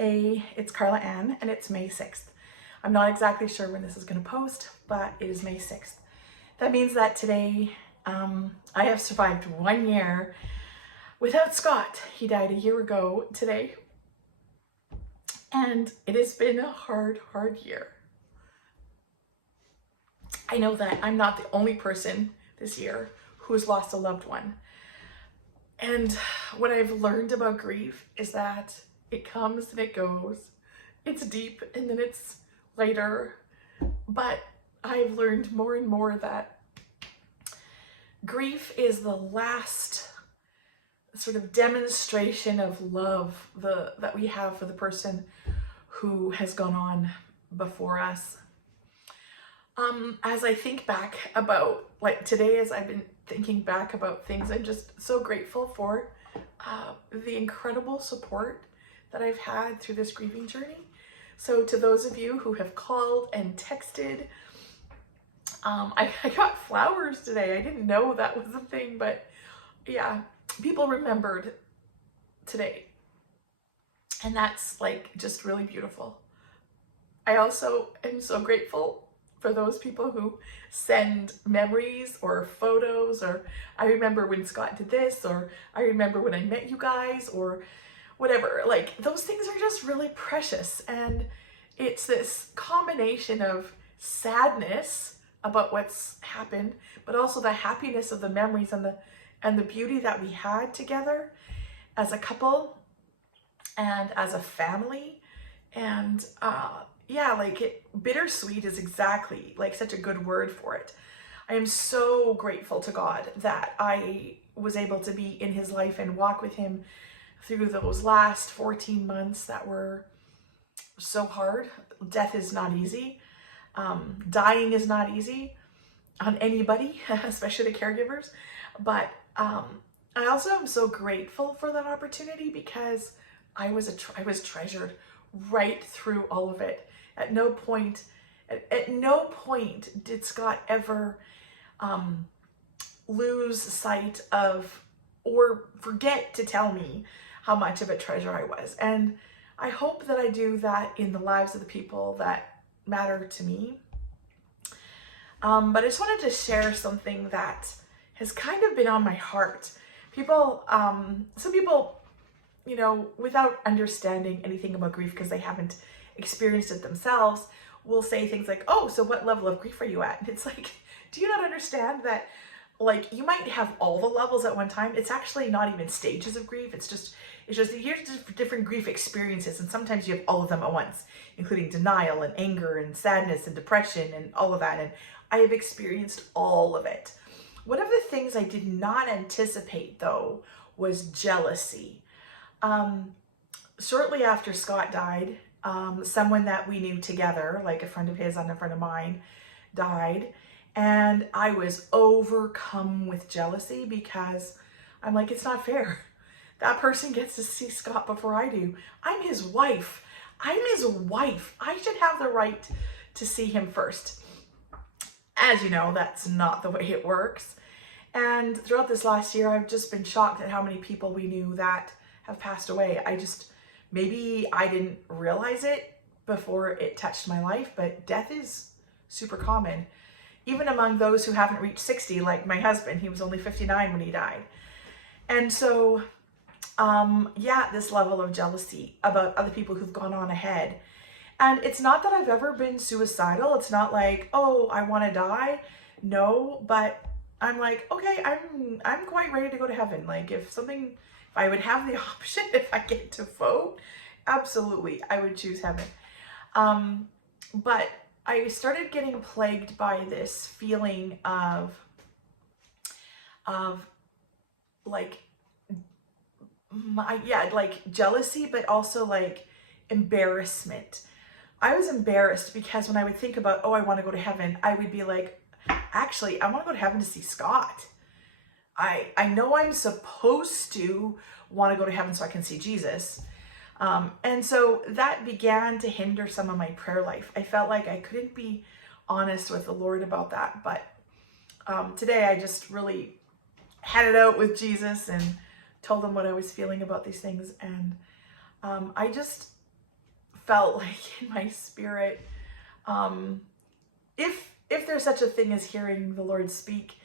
Hey, it's Carla Ann, and it's May 6th. I'm not exactly sure when this is going to post, but it is May 6th. That means that today I have survived 1 year without Scott. He died a year ago today, and it has been a hard year. I know that I'm not the only person this year who has lost a loved one. And what I've learned about grief is that it comes and it goes. It's deep and then it's lighter. But I've learned more and more that grief is the last sort of demonstration of love that we have for the person who has gone on before us. As I think back about, like today, as I've been thinking back about things, I'm just so grateful for the incredible support that I've had through this grieving journey. So to those of you who have called and texted, I got flowers today. I didn't know that was a thing, but yeah, people remembered today. And that's like just really beautiful. I also am so grateful for those people who send memories or photos, or I remember when Scott did this, or I remember when I met you guys, or whatever. Like, those things are just really precious. And it's this combination of sadness about what's happened, but also the happiness of the memories and the beauty that we had together as a couple and as a family. And yeah, like bittersweet is exactly like such a good word for it. I am so grateful to God that I was able to be in his life and walk with him through those last 14 months that were so hard. Death is not easy. Dying is not easy on anybody, especially the caregivers. But I also am so grateful for that opportunity because I was treasured right through all of it. At no point did Scott ever lose sight of or forget to tell me how much of a treasure I was. And I hope that I do that in the lives of the people that matter to me. But I just wanted to share something that has kind of been on my heart. Some people, you know, without understanding anything about grief because they haven't experienced it themselves, will say things like, oh, so what level of grief are you at? And it's like, do you not understand that, like, you might have all the levels at one time? It's actually not even stages of grief. It's just here's different grief experiences, and sometimes you have all of them at once, including denial and anger and sadness and depression and all of that. And I have experienced all of it. One of the things I did not anticipate, though, was jealousy. Shortly after Scott died, someone that we knew together, like a friend of his and a friend of mine, died. And I was overcome with jealousy because I'm like, it's not fair. That person gets to see Scott before I do. I'm his wife. I should have the right to see him first. As you know, that's not the way it works. And throughout this last year, I've just been shocked at how many people we knew that have passed away. Maybe I didn't realize it before it touched my life, but death is super common. Even among those who haven't reached 60, like my husband, he was only 59 when he died. And so, yeah, this level of jealousy about other people who've gone on ahead. And it's not that I've ever been suicidal. It's not like, oh, I want to die. No, but I'm like, okay, I'm quite ready to go to heaven. Like, if I would have the option, if I get to vote, absolutely, I would choose heaven. But I started getting plagued by this feeling of like, like jealousy, but also like embarrassment. I was embarrassed because when I would think about, oh, I want to go to heaven, I would be like, actually, I want to go to heaven to see Scott. I know I'm supposed to want to go to heaven so I can see Jesus. And so that began to hinder some of my prayer life. I felt like I couldn't be honest with the Lord about that. But today I just really had it out with Jesus and told him what I was feeling about these things. And I just felt like in my spirit, if there's such a thing as hearing the Lord speak,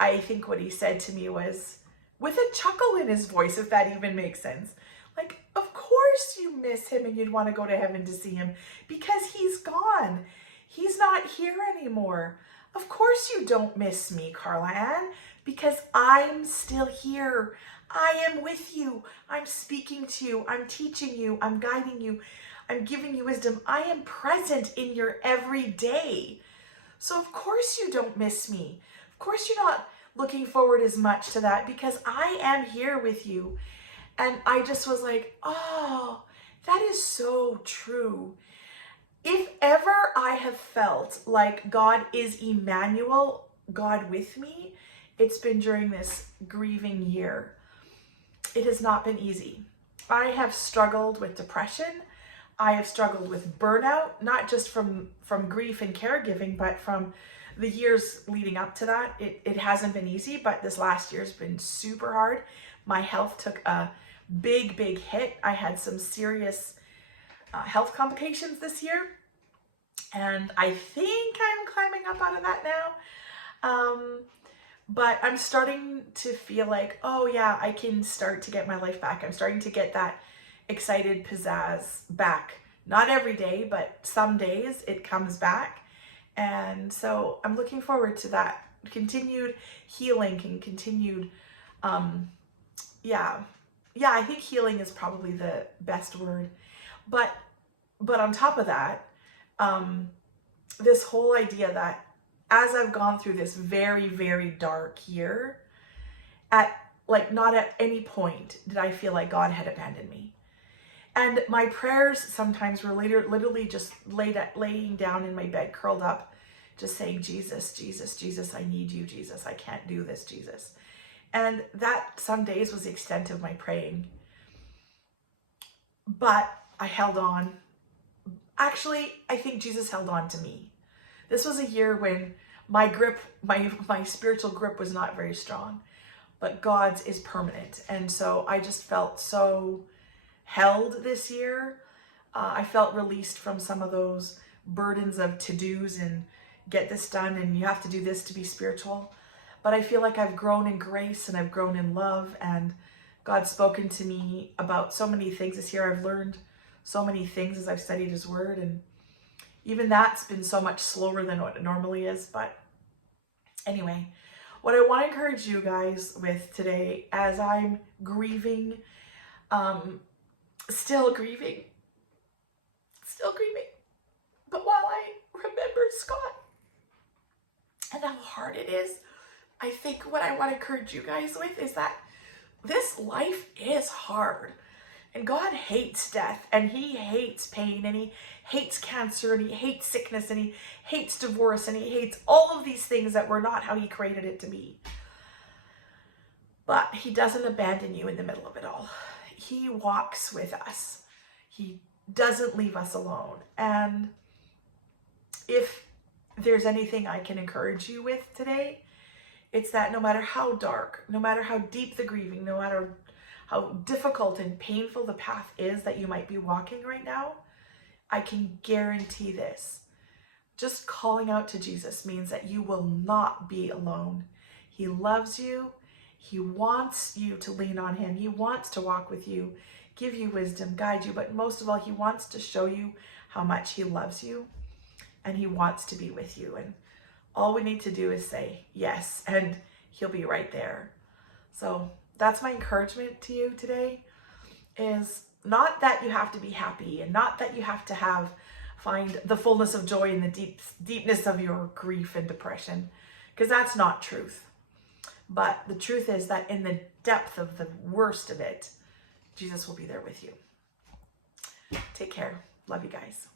I think what he said to me was, with a chuckle in his voice, if that even makes sense, like, of course you miss him and you'd want to go to heaven to see him because he's gone. He's not here anymore. Of course you don't miss me, Carla Ann, because I'm still here. I am with you. I'm speaking to you. I'm teaching you. I'm guiding you. I'm giving you wisdom. I am present in your every day. So of course you don't miss me. Of course you're not looking forward as much to that because I am here with you. And I just was like, oh, that is so true. If ever I have felt like God is Emmanuel, God with me, it's been during this grieving year. It has not been easy. I have struggled with depression. I have struggled with burnout, not just from grief and caregiving, but from the years leading up to that. It hasn't been easy, but this last year's been super hard. My health took a big hit. I had some serious health complications this year, and I think I'm climbing up out of that now. But I'm starting to feel like, oh yeah, I can start to get my life back. I'm starting to get that excited pizzazz back. Not every day, but some days it comes back. And so I'm looking forward to that continued healing and continued, yeah, I think healing is probably the best word. But on top of that, this whole idea that as I've gone through this very dark year, not at any point did I feel like God had abandoned me. And my prayers sometimes were literally just laying down in my bed, curled up, just saying, Jesus, Jesus, Jesus, I need you, Jesus. I can't do this, Jesus. And that some days was the extent of my praying. But I held on. Actually, I think Jesus held on to me. This was a year when my grip, my spiritual grip was not very strong, but God's is permanent. And so I just felt so held this year. I felt released from some of those burdens of to-dos and get this done and you have to do this to be spiritual. But I feel like I've grown in grace and I've grown in love, and God's spoken to me about so many things this year. I've learned so many things as I've studied his word, and even that's been so much slower than what it normally is. But anyway, what I want to encourage you guys with today, as I'm grieving, still grieving, but while I remember Scott and how hard it is, I think what I want to encourage you guys with is that this life is hard. And God hates death, and he hates pain, and he hates cancer, and he hates sickness, and he hates divorce, and he hates all of these things that were not how he created it to be. But he doesn't abandon you in the middle of it all. He walks with us. He doesn't leave us alone. And if there's anything I can encourage you with today, it's that no matter how dark, no matter how deep the grieving, no matter how difficult and painful the path is that you might be walking right now, I can guarantee this. Just calling out to Jesus means that you will not be alone. He loves you. He wants you to lean on him. He wants to walk with you, give you wisdom, guide you, but most of all, he wants to show you how much he loves you, and he wants to be with you. And all we need to do is say yes, and he'll be right there. So that's my encouragement to you today, is not that you have to be happy, and not that you have to find the fullness of joy in the deepness of your grief and depression, because that's not truth. But the truth is that in the depth of the worst of it, Jesus will be there with you. Take care. Love you guys.